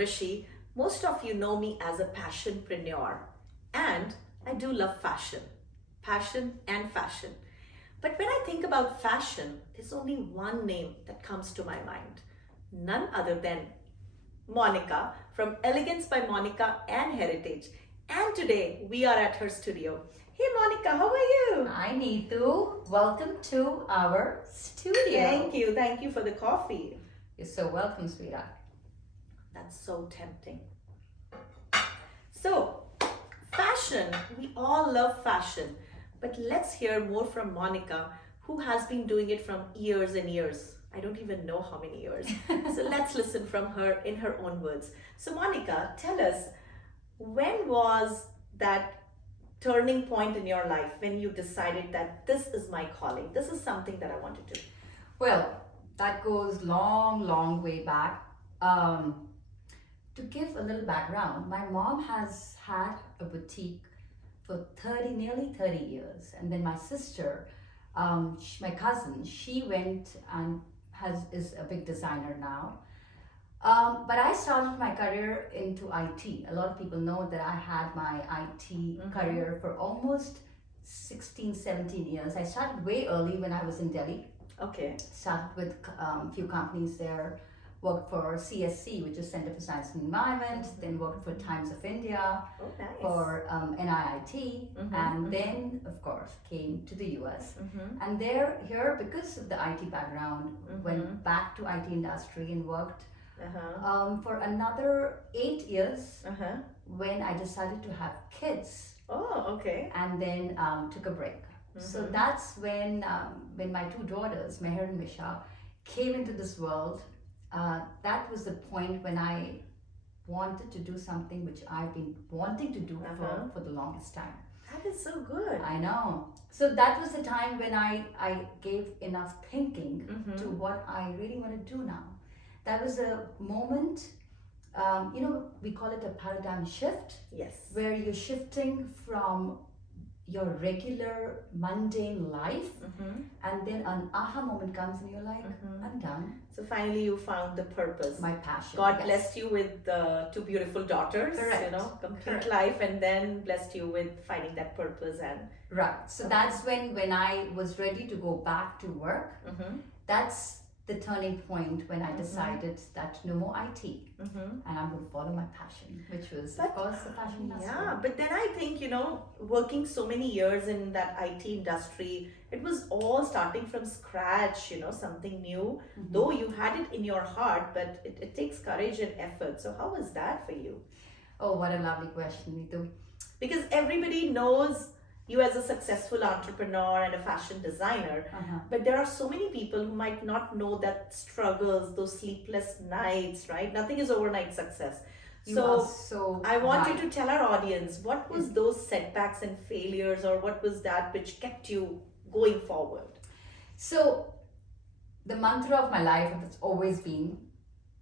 Rishi. Most of you know me as a passionpreneur, and I do love fashion. Passion and fashion. But when I think about fashion, there's only one name that comes to my mind. None other than Monica from Elegance by Monica and Heritage. And today we are at her studio. Hey Monica, how are you? Hi Neetu, welcome to our studio. Thank you for the coffee. You're so welcome, sweetheart. That's so tempting. So, fashion, we all love fashion, but let's hear more from Monica, who has been doing it from years and years. I don't even know how many years. So let's listen from her in her own words. So Monica, tell us, when was that turning point in your life when you decided that this is my calling? This is something that I want to do. Well, that goes long way back. To give a little background, my mom has had a boutique for nearly 30 years. And then my sister, my cousin, she went and is a big designer now. But I started my career into IT. A lot of people know that I had my IT career for almost 16, 17 years. I started way early when I was in Delhi. Okay. Started with a few companies there, worked for CSC, which is Center for Science and Environment, then worked for Times of India, for NIIT, and then, of course, came to the US. And here, because of the IT background, went back to IT industry and worked for another 8 years when I decided to have kids. Oh, okay. And then took a break. So that's when my two daughters, Meher and Misha, came into this world. That was the point when I wanted to do something which I've been wanting to do for the longest time. That is so good. I know. So that was the time when I gave enough thinking to what I really want to do now. That was a moment, we call it a paradigm shift. Yes. Where you're shifting from your regular mundane life, and then an aha moment comes and you're like, I'm done. So finally you found the purpose. My passion. God blessed you with two beautiful daughters. Correct. Complete life, and then blessed you with finding that purpose. And right. So that's when I was ready to go back to work. That's the turning point when I decided that no more IT, and I'm going to follow my passion, which was, of course, the fashion industry. Yeah, but then I think, working so many years in that IT industry, it was all starting from scratch, something new. Though you had it in your heart, but it takes courage and effort. So how was that for you? Oh, what a lovely question, Neetu. Because everybody knows you as a successful entrepreneur and a fashion designer, but there are so many people who might not know that struggles, those sleepless nights, right? Nothing is overnight success. So I want you to tell our audience, what was those setbacks and failures, or what was that which kept you going forward? So the mantra of my life has always been,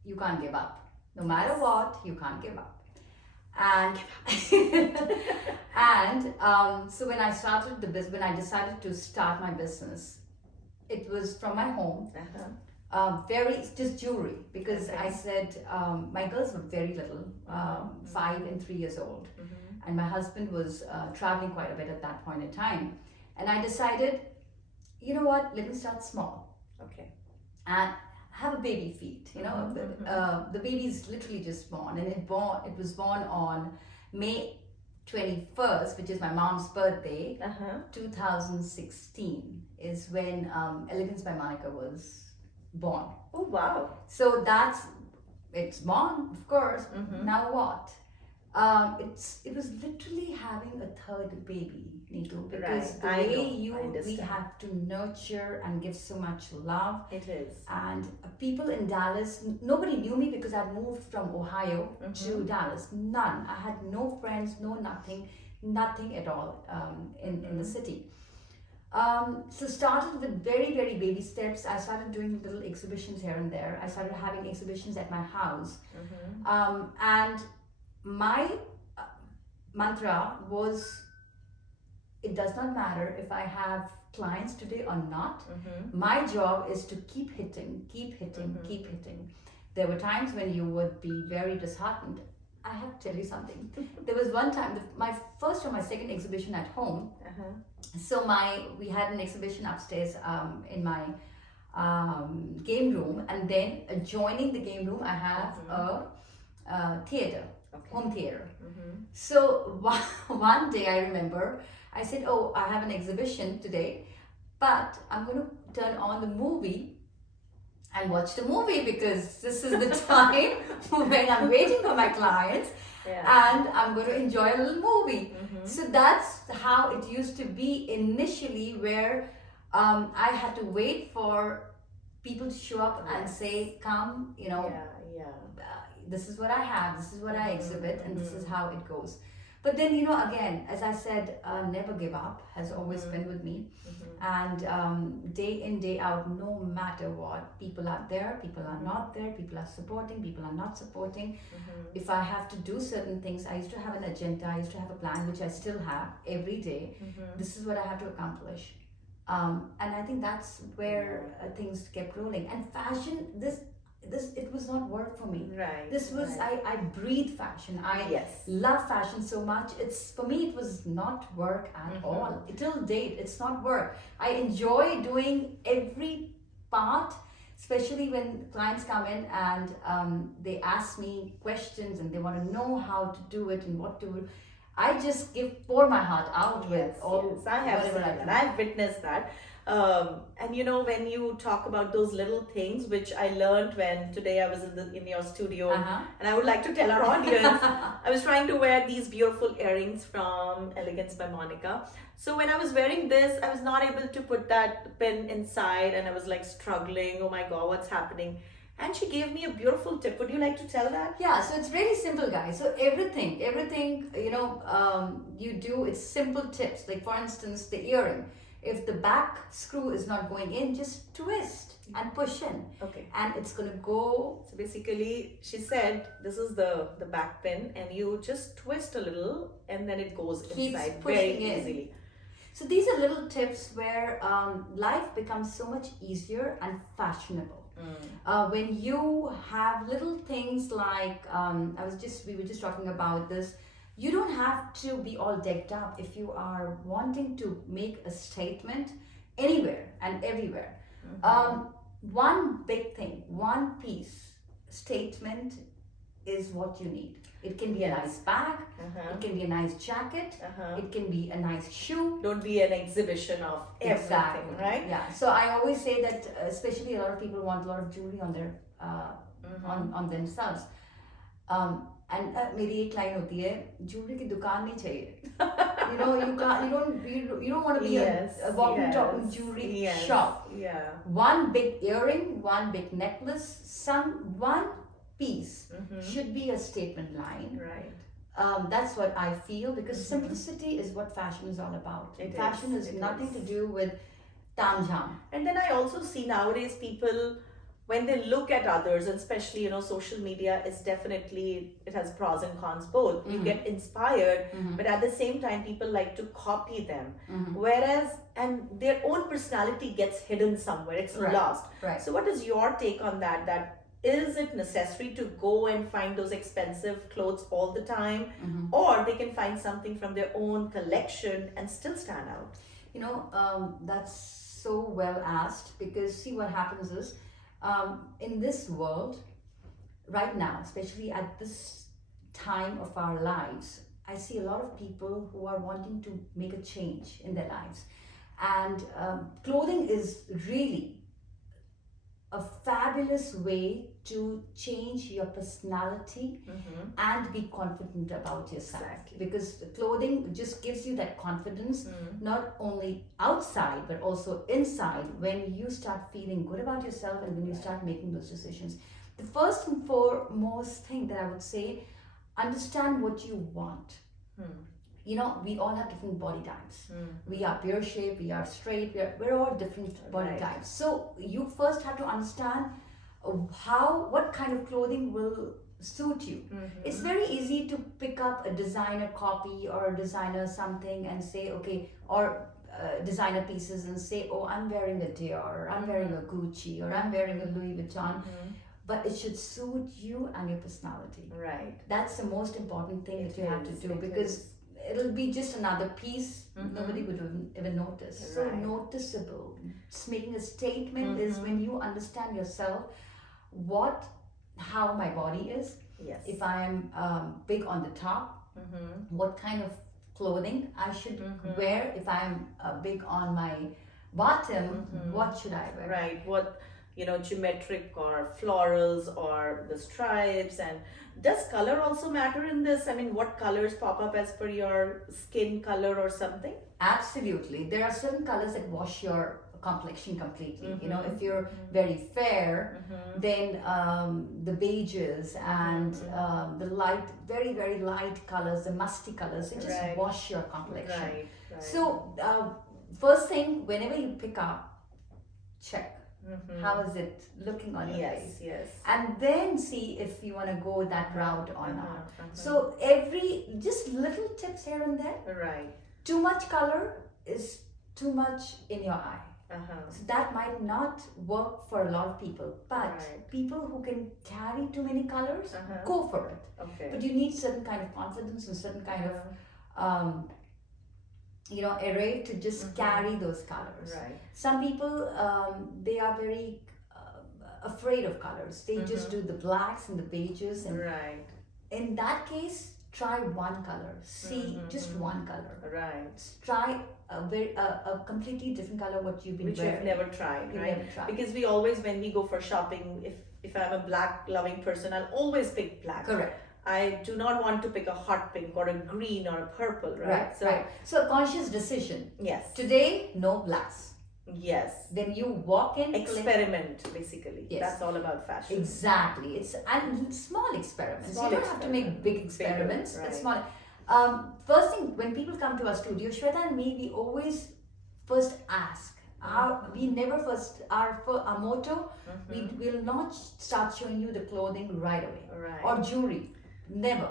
you can't give up. No matter what, you can't give up. And so when I started when I decided to start my business, it was from my home, just jewelry, because I said my girls were very little, 5 and 3 years old, and my husband was traveling quite a bit at that point in time, and I decided, you know what, let me start small, and have a baby feet. The baby is literally just born, and it was born on May 21st, which is my mom's birthday. 2016 is when Elegance by Monica was born. Oh wow. So it's born, of course. Now what? It was literally having a third baby, Neetu, because the way we have to nurture and give so much love. It is. And people in Dallas, nobody knew me because I moved from Ohio to Dallas. None. I had no friends, nothing at all in the city. So started with very baby steps. I started doing little exhibitions here and there. I started having exhibitions at my house, and my mantra was, it does not matter if I have clients today or not. My job is to keep hitting. There were times when you would be very disheartened. I have to tell you something. There was one time, my first or my second exhibition at home. So we had an exhibition upstairs in my game room, and then adjoining the game room, I have a theater, home theater. So one day I remember, I said, "Oh, I have an exhibition today, but I'm going to turn on the movie and watch the movie because this is the time when I'm waiting for my clients, and I'm going to enjoy a little movie." So that's how it used to be initially, where I had to wait for people to show up and say, "Come, this is what I have, this is what I exhibit, and this is how it goes." But then, again, as I said, never give up has always been with me. And day in, day out, no matter what, people are there, people are not there, people are supporting, people are not supporting. If I have to do certain things, I used to have an agenda, I used to have a plan, which I still have every day. This is what I have to accomplish. And I think that's where things kept rolling. And fashion, this it was not work for me. Right. This was I breathe fashion. I love fashion so much. For me it was not work at all. Till date, it's not work. I enjoy doing every part, especially when clients come in and they ask me questions and they want to know how to do it and what to do. I just pour my heart out with all. Yes, I have seen that. I've witnessed that. And when you talk about those little things, which I learned when today I was in your studio, and I would like to tell our audience, I was trying to wear these beautiful earrings from Elegance by Monica. So when I was wearing this, I was not able to put that pin inside, and I was like struggling. Oh my God, what's happening? And she gave me a beautiful tip. Would you like to tell that? Yeah, so it's really simple, guys. So everything, you do, it's simple tips. Like for instance, the earring. If the back screw is not going in, just twist and push in. Okay. And it's going to go. So basically, she said, this is the back pin, and you just twist a little, and then it goes inside very easily. So these are little tips where life becomes so much easier and fashionable. When you have little things like, we were just talking about this. You don't have to be all decked up if you are wanting to make a statement anywhere and everywhere. One big thing, one piece statement is what you need. It can be a nice bag, it can be a nice jacket, it can be a nice shoe. Don't be an exhibition of everything, right? Yeah. So I always say that, especially a lot of people want a lot of jewelry on their on themselves. And मेरी एक line होती है, jewelry की दुकान नहीं चाहिए. You don't want to be a walking talking jewelry shop. Yeah. One big earring, one big necklace, one piece should be a statement line. Right. That's what I feel, because simplicity is what fashion is all about. Fashion is nothing to do with tamjam. And then I also see nowadays people, when they look at others, and especially social media is definitely, it has pros and cons both. You get inspired, but at the same time people like to copy them, whereas and their own personality gets hidden somewhere, it's lost. Right. So what is your take on that is it necessary to go and find those expensive clothes all the time, or they can find something from their own collection and still stand out? That's so well asked, because see, what happens is, in this world right now, especially at this time of our lives, I see a lot of people who are wanting to make a change in their lives, and clothing is really a fabulous way to change your personality and be confident about yourself. Exactly. Because clothing just gives you that confidence, not only outside but also inside, when you start feeling good about yourself and when you start making those decisions. The first and foremost thing that I would say, understand what you want. We all have different body types. We are pear shaped, we are straight, we're all different body types. So you first have to understand what kind of clothing will suit you. It's very easy to pick up a designer copy or a designer something and say, okay, or designer pieces and say, oh, I'm wearing a Dior, or I'm wearing a Gucci, or I'm wearing a Louis Vuitton. but it should suit you and your personality. Right. That's the most important thing It that you have is, to do, it because is. it'll be just another piece. Mhm. Nobody would even notice. So Right. noticeable. Just making a statement is when you understand yourself, how my body is. Yes. If I am big on the top, what kind of clothing I should wear. If I am big on my bottom, what should I wear? Right. What, geometric or florals or the stripes, and does color also matter in this? I mean, what colors pop up as per your skin color or something? Absolutely. There are certain colors that wash your complexion completely. If you're very fair, then the beiges and the light, very, very light colors, the musty colors, they just Right. wash your complexion. Right. Right. So, first thing, whenever you pick up, check. How is it looking on your face? Yes, yes. And then see if you want to go that route or not. So, So just little tips here and there. right. Too much color is too much in your eye. So that might not work for a lot of people. But Right. people who can carry too many colors, go for it. Okay. But you need certain kind of confidence and certain kind of array to just carry those colors. Right. Some people, they are very afraid of colors. They just do the blacks and the beiges, and Right. in that case, try one color. See just one color. Right. Try a completely different color what you've been Which wearing. we've never tried, You've right? never tried. Because we always, when we go for shopping, if I'm a black loving person, I'll always pick black. Correct. I do not want to pick a hot pink or a green or a purple, right? Right. Right. So conscious decision. Yes. Today, no blacks. Yes. Then you walk in. Experiment, basically. Yes. That's all about fashion. Exactly. It's and small experiments. Small You don't have to make experiment. big experiments. Bigger, But right. small. First thing, when people come to our studio, Shweta and me, we always first ask. We never first our motto. We will not start showing you the clothing right away Right. or jewelry. Never.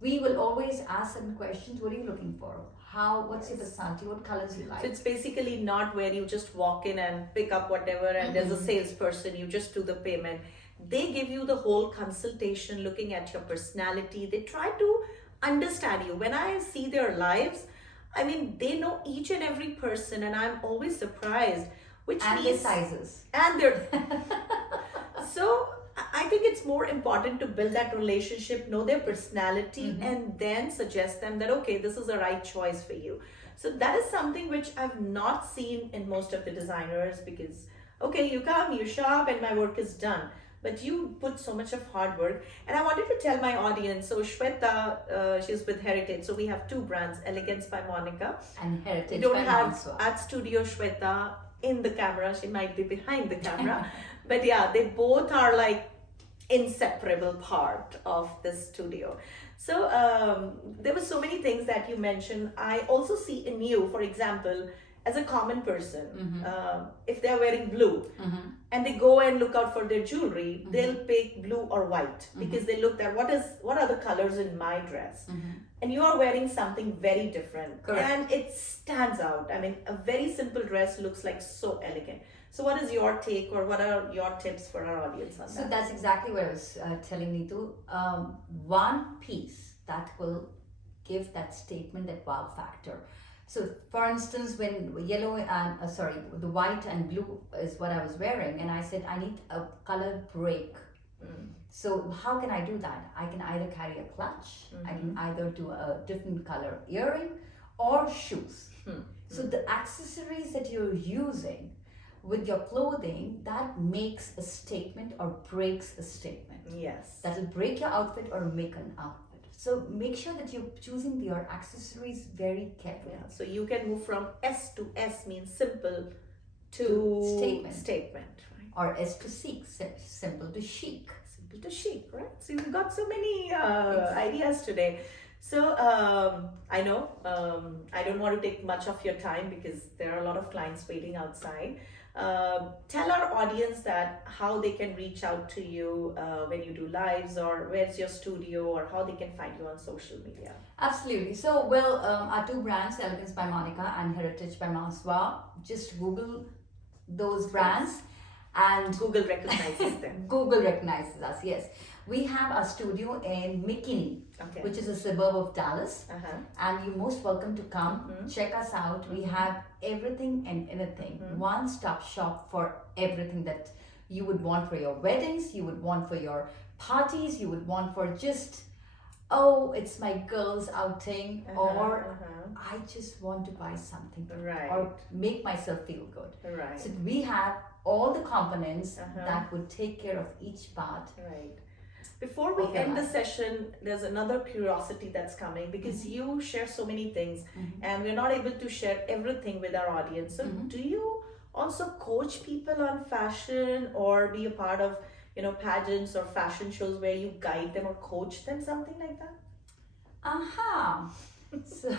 We will always ask certain questions. What are you looking for? What's your personality? What colors you like? So it's basically not where you just walk in and pick up whatever and there's a salesperson, you just do the payment. They give you the whole consultation looking at your personality. They try to understand you. When I see their lives, I mean, they know each and every person, and I'm always surprised. Which And their means, sizes. and their so I think it's more important to build that relationship, know their personality, and then suggest them that, okay, this is the right choice for you. So that is something which I've not seen in most of the designers, because, okay, you come, you shop, and my work is done. But you put so much of hard work. And I wanted to tell my audience, so Shweta, she's with Heritage. So we have two brands, Elegance by Monica. And Heritage We don't by have Mansoor. at Studio Shweta in the camera. She might be behind the camera. But yeah, they both are like inseparable part of this studio. So there were so many things that you mentioned. I also see in you, for example, as a common person, if they're wearing blue and they go and look out for their jewelry, they'll pick blue or white because they looked at what are the colors in my dress. And you are wearing something very different. Correct. And it stands out. I mean, a very simple dress looks like so elegant. So what is your take, or what are your tips for our audience on So that? that's exactly what I was telling Neetu. One piece that will give that statement, that wow factor. So, for instance, when the white and blue is what I was wearing, and I said I need a color break. So how can I do that? I can either carry a clutch, I can either do a different color earring or shoes. So the accessories that you're using with your clothing, that makes a statement or breaks a statement. Yes. That will break your outfit or make an outfit. So make sure that you're choosing your accessories very carefully. Yeah. So you can move from S to S, means simple, to statement, right? Or S to chic, simple to chic. Simple to chic, right? So you've got so many ideas today. So I know I don't want to take much of your time because there are a lot of clients waiting outside. Tell our audience that how they can reach out to you when you do lives, or where's your studio, or how they can find you on social media. Absolutely. So, our two brands, Elegance by Monica and Heritage by Mansoor, just Google those brands. And Google recognizes them. Google recognizes us, yes. We have a studio in McKinney, Okay. which is a suburb of Dallas. Uh-huh. And you're most welcome to come, check us out. We have everything and anything. One-stop shop for everything that you would want for your weddings, you would want for your parties, you would want for just, oh, it's my girl's outing, or I just want to buy something, Right. or make myself feel good. Right. So we have all the components that would take care of each part. Right. Before we Okay, end the ma'am. session, there's another curiosity that's coming because you share so many things and we're not able to share everything with our audience. So do you also coach people on fashion or be a part of, pageants or fashion shows where you guide them or coach them, something like that? Aha! So,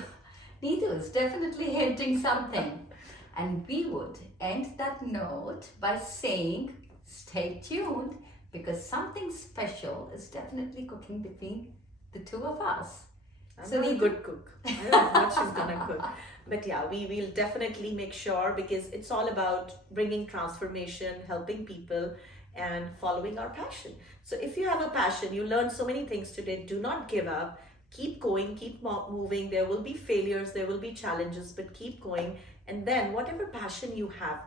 Neetu is definitely hinting something. And we would end that note by saying, stay tuned, because something special is definitely cooking between the two of us. I'm not a good cook. I don't know what she's gonna cook. But yeah, we will definitely make sure because it's all about bringing transformation, helping people, and following our passion. So if you have a passion, you learned so many things today, do not give up. Keep going, keep moving. There will be failures, there will be challenges, but keep going. And then whatever passion you have,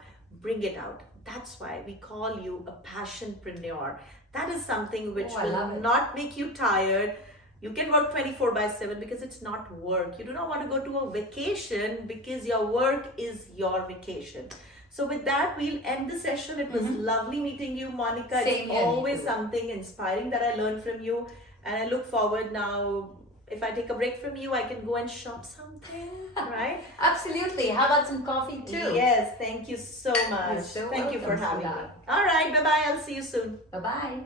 bring it out. That's why we call you a passionpreneur. That is something which will not make you tired. You can work 24/7 because it's not work. You do not want to go to a vacation because your work is your vacation. So with that, we'll end the session. It was lovely meeting you, Monica. Same it's here, always Neetu. something inspiring that I learned from you. And I look forward now. If I take a break from you, I can go and shop something, right? Absolutely. How about some coffee too? Yes, thank you so much. You're so Thank you for welcome, having me. sweetheart. All right, bye-bye. I'll see you soon. Bye-bye.